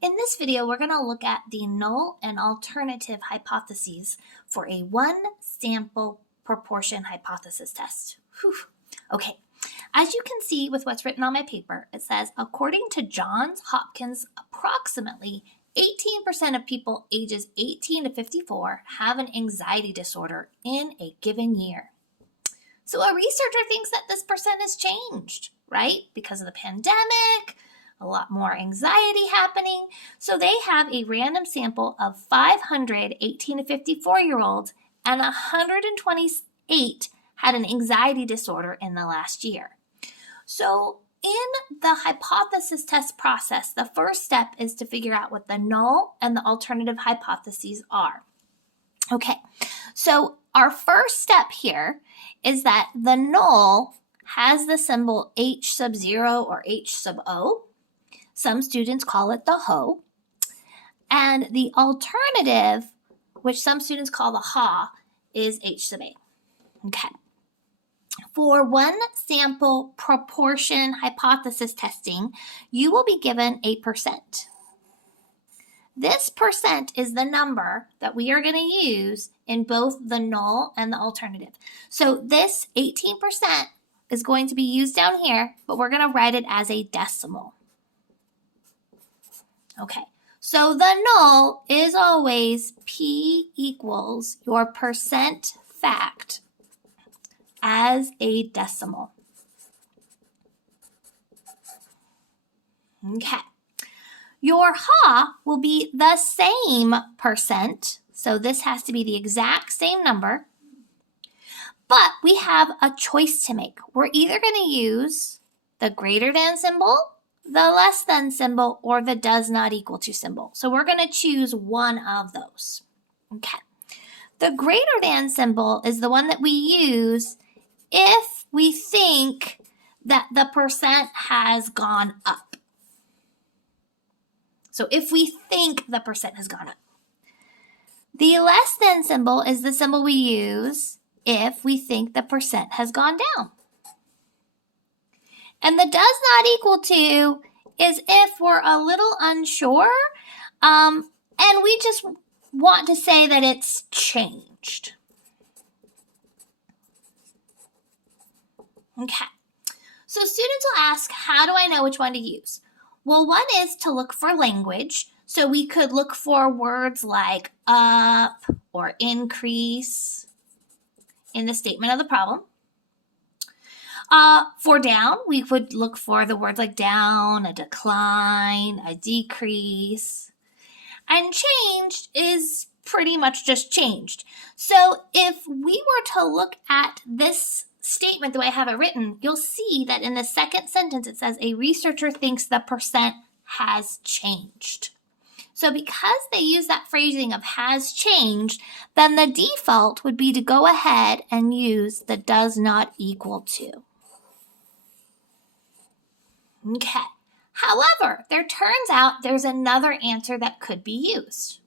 In this video, we're going to look at the null and alternative hypotheses for a one-sample proportion hypothesis test. Whew. Okay, as you can see with what's written on my paper, it says, according to Johns Hopkins, approximately 18% of people ages 18 to 54 have an anxiety disorder in a given year. So a researcher thinks that this percent has changed, right? Because of the pandemic, a lot more anxiety happening. So they have a random sample of 500 18 to 54-year-olds, and 128 had an anxiety disorder in the last year. So in the hypothesis test process, the first step is to figure out what the null and the alternative hypotheses are. Okay, so our first step here is that the null has the symbol H sub 0 or H sub O. Some students call it the HO. And the alternative, which some students call the HA, is H sub A. Okay. For one sample proportion hypothesis testing, you will be given a percent. This percent is the number that we are going to use in both the null and the alternative. So this 18% is going to be used down here, but we're going to write it as a decimal. Okay, so the null is always P equals your percent fact as a decimal. Okay. Your HA will be the same percent, so this has to be the exact same number, but we have a choice to make. We're either going to use the greater than symbol, the less than symbol, or the does not equal to symbol. So we're going to choose one of those. Okay. The greater than symbol is the one that we use if we think that the percent has gone up. So if we think the percent has gone up. The less than symbol is the symbol we use if we think the percent has gone down. And the does not equal to is if we're a little unsure and we just want to say that it's changed. Okay, so students will ask, how do I know which one to use? Well, one is to look for language. So we could look for words like up or increase in the statement of the problem. For down, we would look for the words like down, a decline, a decrease. And changed is pretty much just changed. So if we were to look at this statement the way I have it written, you'll see that in the second sentence it says a researcher thinks the percent has changed. So because they use that phrasing of has changed, then the default would be to go ahead and use the does not equal to. Okay. However, there turns out there's another answer that could be used.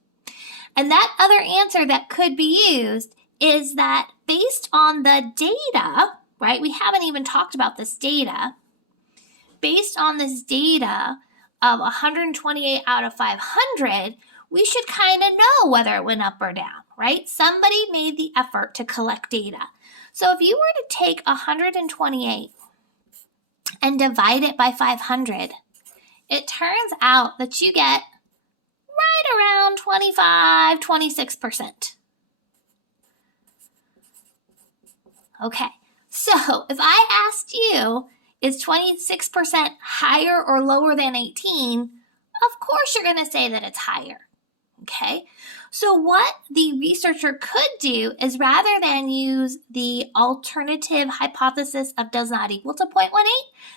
And that other answer that could be used is that based on the data, right? We haven't even talked about this data. Based on this data of 128 out of 500, we should kind of know whether it went up or down, right? Somebody made the effort to collect data. So if you were to take 128 and divide it by 500, it turns out that you get right around 26%. Okay, so if I asked you, is 26% higher or lower than 18? Of course you're going to say that it's higher. Okay, so what the researcher could do is rather than use the alternative hypothesis of does not equal to 0.18,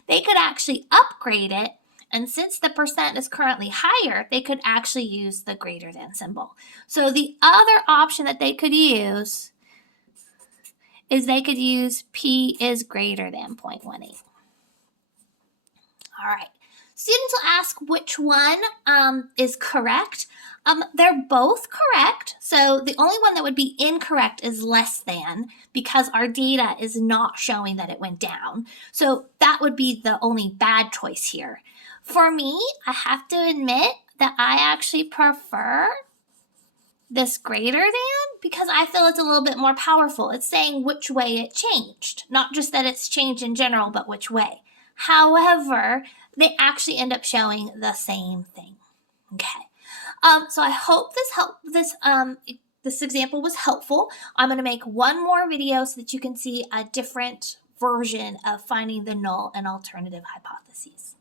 they could actually upgrade it. And since the percent is currently higher, they could actually use the greater than symbol. So the other option that they could use is they could use P is greater than 0.18. All right. Students will ask which one is correct. They're both correct. So the only one that would be incorrect is less than, because our data is not showing that it went down. So that would be the only bad choice here. For me, I have to admit that I actually prefer this greater than because I feel it's a little bit more powerful. It's saying which way it changed, not just that it's changed in general, but which way. However, they actually end up showing the same thing. Okay. So I hope this example was helpful. I'm going to make one more video so that you can see a different version of finding the null and alternative hypotheses.